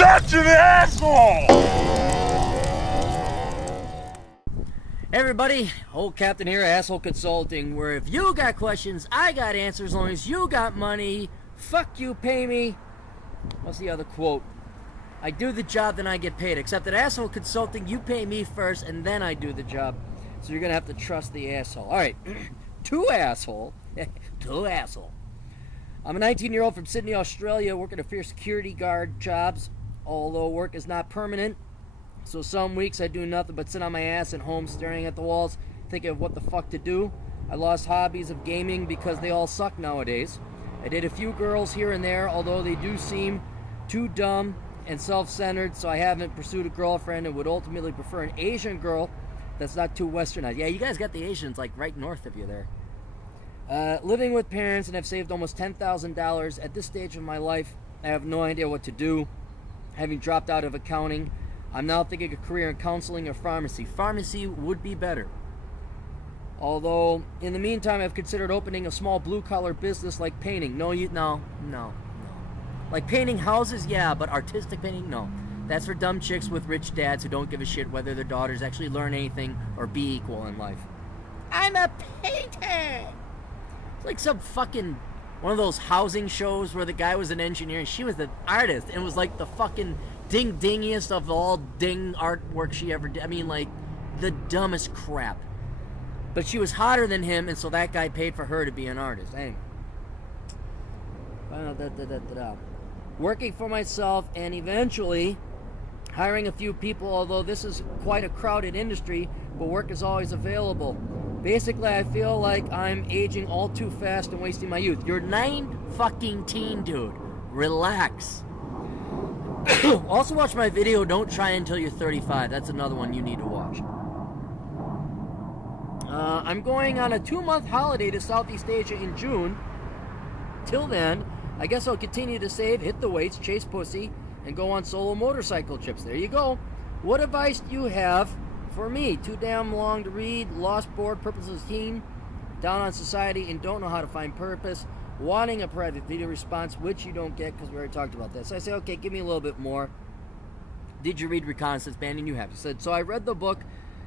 such an asshole! Hey everybody, old Captain here, Asshole Consulting, where if you got questions, I got answers. As long as you got money, fuck you, pay me. What's the other quote? I do the job, then I get paid. Except at Asshole Consulting, you pay me first, and then I do the job. So you're going to have to trust the asshole. All right, to asshole. To asshole. I'm a 19-year-old from Sydney, Australia, working a few security guard jobs, although work is not permanent. So some weeks I do nothing but sit on my ass at home staring at the walls, thinking of what the fuck to do. I lost hobbies of gaming because they all suck nowadays. I date a few girls here and there, although they do seem too dumb and self-centered, so I haven't pursued a girlfriend and would ultimately prefer an Asian girl that's not too westernized. Yeah, you guys got the Asians like right north of you there. Living with parents, and I've saved almost $10,000. At this stage of my life, I have no idea what to do. Having dropped out of accounting, I'm now thinking a career in counseling or pharmacy. Pharmacy would be better. Although, in the meantime, I've considered opening a small blue-collar business like painting. No. Like painting houses, yeah, but artistic painting, no. That's for dumb chicks with rich dads who don't give a shit whether their daughters actually learn anything or be equal in life. I'm a painter! It's like some fucking one of those housing shows where the guy was an engineer and she was an artist, and it was like the fucking ding-dingiest of all ding artwork she ever did. I mean, like, the dumbest crap. But she was hotter than him, and so that guy paid for her to be an artist. Anyway. Working for myself and eventually hiring a few people, although this is quite a crowded industry, but work is always available. Basically, I feel like I'm aging all too fast and wasting my youth. You're 19, dude. Relax. Also watch my video, Don't Try Until You're 35. That's another one you need to watch. I'm going on a 2-month holiday to Southeast Asia in June. Till then, I guess I'll continue to save, hit the weights, chase pussy, and go on solo motorcycle trips. There you go. What advice do you have for me? Too damn long to read, lost, bored, purposeless teen, down on society, and don't know how to find purpose, wanting a private video response, which you don't get because we already talked about that. So I say, okay, give me a little bit more. Did you read Reconnaissance, man? And you have. You said, so I read the book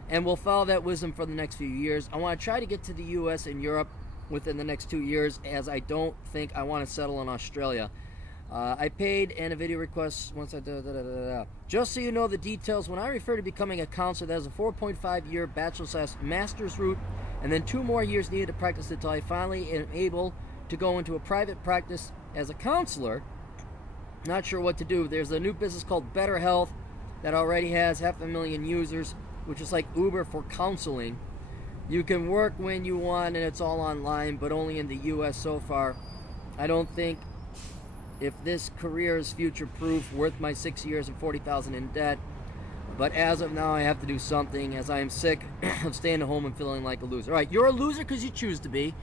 and will follow that wisdom for the next few years. I want to try to get to the U.S. and Europe within the next 2 years, as I don't think I want to settle in Australia. I paid and a video request once I Just so you know the details, when I refer to becoming a counselor, that is a 4.5-year bachelor's/master's route, and then 2 more years needed to practice until I finally am able to go into a private practice as a counselor. Not sure what to do. There's a new business called Better Health that already has 500,000 users, which is like Uber for counseling. You can work when you want and it's all online, but only in the US so far. I don't think if this career is future-proof, worth my 6 years and $40,000 in debt. But as of now, I have to do something, as I am sick of staying at home and feeling like a loser. All right, you're a loser because you choose to be,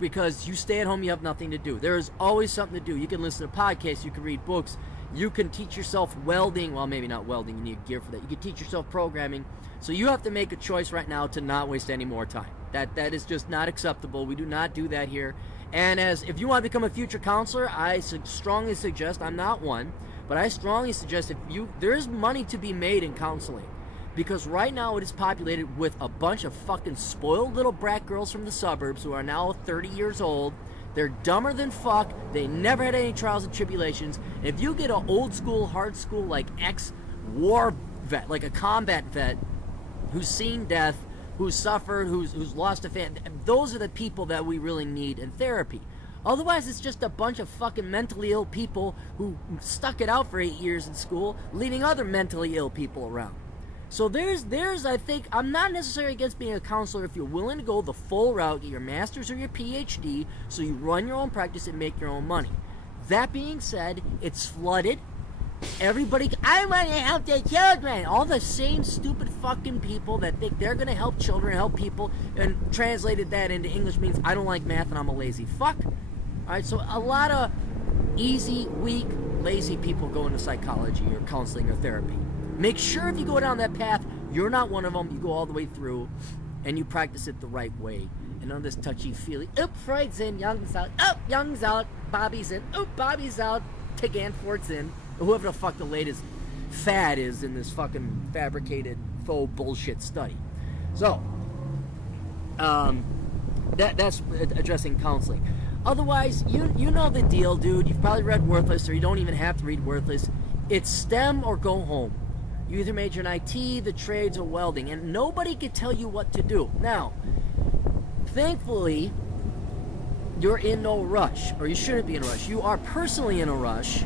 because you stay at home, you have nothing to do. There is always something to do. You can listen to podcasts, you can read books, you can teach yourself welding. Well, maybe not welding, you need gear for that. You can teach yourself programming. So you have to make a choice right now to not waste any more time. That is just not acceptable. We do not do that here. And if you want to become a future counselor, I strongly suggest, I'm not one, but I strongly suggest there is money to be made in counseling. Because right now it is populated with a bunch of fucking spoiled little brat girls from the suburbs who are now 30 years old. They're dumber than fuck. They never had any trials and tribulations. If you get an old school, hard school, like ex-war vet, like a combat vet, who's seen death, who's suffered, who's lost a family, those are the people that we really need in therapy. Otherwise, it's just a bunch of fucking mentally ill people who stuck it out for 8 years in school, leaving other mentally ill people around. So there's I think, I'm not necessarily against being a counselor if you're willing to go the full route, get your master's or your PhD, so you run your own practice and make your own money. That being said, it's flooded. Everybody, I want to help the children. All the same stupid fucking people that think they're going to help children, help people, and translated that into English means I don't like math and I'm a lazy fuck. Alright, so a lot of easy, weak, lazy people go into psychology or counseling or therapy. Make sure if you go down that path, you're not one of them. You go all the way through and you practice it the right way. And on this touchy-feely, Freud's in, Jung's out, Jung's out, Bobby's in, Bobby's out, Teganfort's in. Whoever the fuck the latest fad is in this fucking fabricated faux bullshit study. So, that's addressing counseling. Otherwise, you know the deal, dude. You've probably read Worthless, or you don't even have to read Worthless. It's STEM or go home. You either major in IT, the trades, or welding, and nobody can tell you what to do. Now, thankfully, you're in no rush, or you shouldn't be in a rush. You are personally in a rush,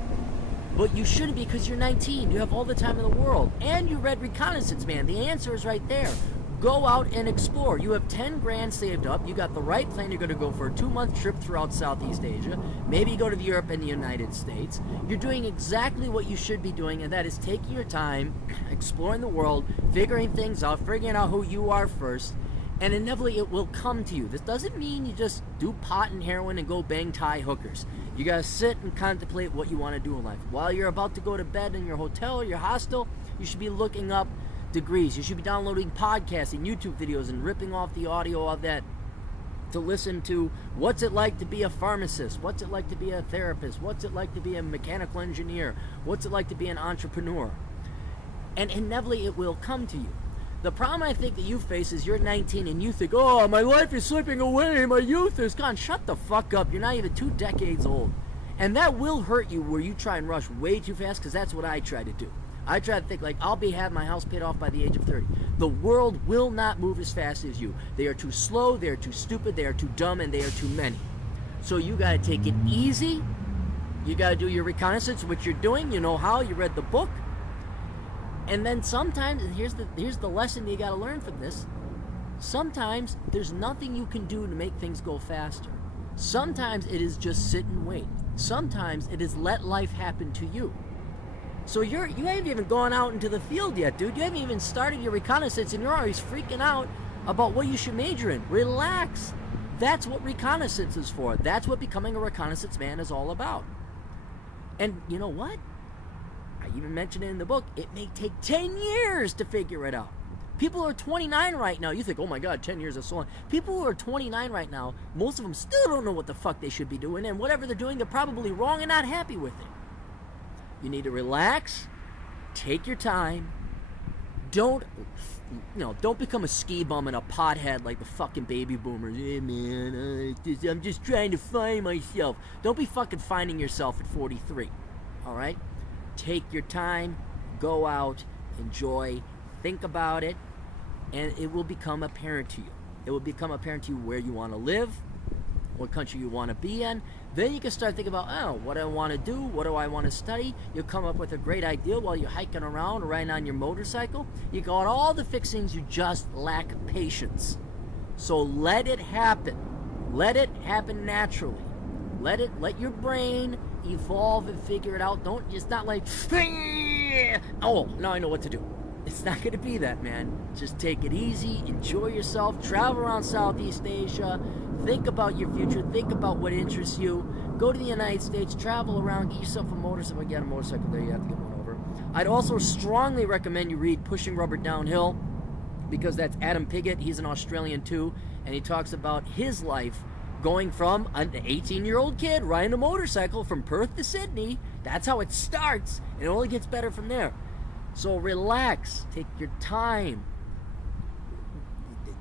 but you shouldn't be because you're 19. You have all the time in the world, and you read Reconnaissance, man. The answer is right there. Go out and explore. You have 10 grand saved up. You got the right plan. You're going to go for a 2-month trip throughout Southeast Asia. Maybe you go to Europe and the United States. You're doing exactly what you should be doing, and that is taking your time, exploring the world, figuring things out, figuring out who you are first, and inevitably it will come to you. This doesn't mean you just do pot and heroin and go bang Thai hookers. You got to sit and contemplate what you want to do in life. While you're about to go to bed in your hotel or your hostel, you should be looking up degrees. You should be downloading podcasts and YouTube videos and ripping off the audio of that to listen to what's it like to be a pharmacist, what's it like to be a therapist, what's it like to be a mechanical engineer, what's it like to be an entrepreneur. And inevitably it will come to you. The problem I think that you face is you're 19 and you think, oh, my life is slipping away, my youth is gone. Shut the fuck up. You're not even 2 decades old. And that will hurt you where you try and rush way too fast, because that's what I try to do. I try to think like I'll have my house paid off by the age of 30. The world will not move as fast as you. They are too slow, they are too stupid, they are too dumb, and they are too many. So you got to take it easy. You got to do your reconnaissance, which you're doing. You know how. You read the book. And then sometimes, and here's the lesson you got to learn from this. Sometimes there's nothing you can do to make things go faster. Sometimes it is just sit and wait. Sometimes it is let life happen to you. So you haven't even gone out into the field yet, dude. You haven't even started your reconnaissance, and you're always freaking out about what you should major in. Relax. That's what reconnaissance is for. That's what becoming a reconnaissance man is all about. And you know what? I even mentioned it in the book. It may take 10 years to figure it out. People who are 29 right now, you think, oh my God, 10 years is so long. People who are 29 right now, most of them still don't know what the fuck they should be doing, and whatever they're doing, they're probably wrong and not happy with it. You need to relax, take your time. Don't become a ski bum and a pothead like the fucking baby boomers. Hey man, I'm just trying to find myself. Don't be fucking finding yourself at 43. All right? Take your time, go out, enjoy, think about it, and it will become apparent to you. It will become apparent to you where you want to live, what country you want to be in. Then you can start thinking about, what do I want to do? What do I want to study? You'll come up with a great idea while you're hiking around or riding on your motorcycle. You got all the fixings, you just lack patience. So let it happen. Let it happen naturally. Let your brain evolve and figure it out. It's not like, oh, now I know what to do. It's not going to be that, man. Just take it easy, enjoy yourself, travel around Southeast Asia, think about your future, think about what interests you, go to the United States, travel around, get yourself a motorcycle. Get a motorcycle there, you have to get one over. I'd also strongly recommend you read Pushing Rubber Downhill, because that's Adam Piggott. He's an Australian too, and he talks about his life going from an 18-year-old kid riding a motorcycle from Perth to Sydney. That's how it starts, and it only gets better from there. So relax, take your time.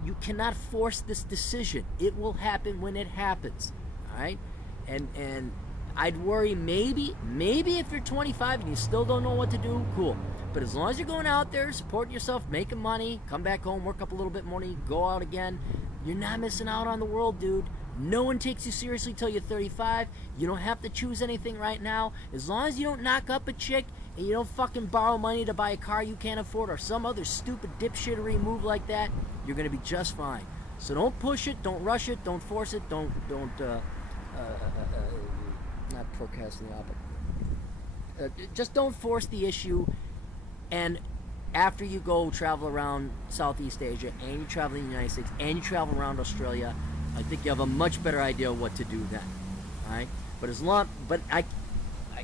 You cannot force this decision. It will happen when it happens, all right? And I'd worry maybe if you're 25 and you still don't know what to do, cool. But as long as you're going out there, supporting yourself, making money, come back home, work up a little bit more money, go out again, you're not missing out on the world, dude. No one takes you seriously till you're 35. You don't have to choose anything right now. As long as you don't knock up a chick and you don't fucking borrow money to buy a car you can't afford or some other stupid dipshittery move like that, you're going to be just fine. So don't push it, don't rush it, don't force it, don't not procrastinate, but just don't force the issue. And after you go travel around Southeast Asia and you travel in the United States and you travel around Australia, I think you have a much better idea of what to do then. All right? But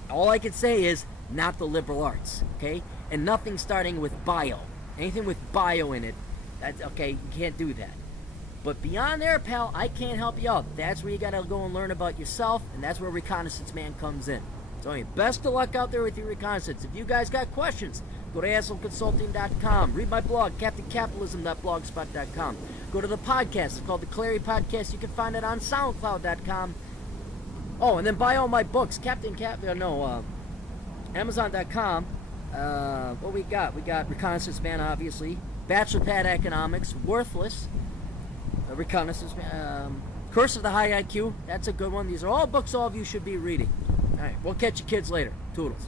all I can say is not the liberal arts, okay? And nothing starting with bio. Anything with bio in it, that's okay, you can't do that. But beyond there, pal, I can't help you out. That's where you gotta go and learn about yourself, and that's where Reconnaissance Man comes in. So, best of luck out there with your reconnaissance. If you guys got questions, go to assholeconsulting.com. Read my blog, captaincapitalism.blogspot.com. Go to the podcast. It's called the Clary Podcast. You can find it on soundcloud.com. Oh, and then buy all my books. Amazon.com. What we got? We got Reconnaissance Man, obviously. Bachelor Pad Economics. Worthless. Reconnaissance Man. Curse of the High IQ. That's a good one. These are all books all of you should be reading. All right, we'll catch you kids later. Toodles.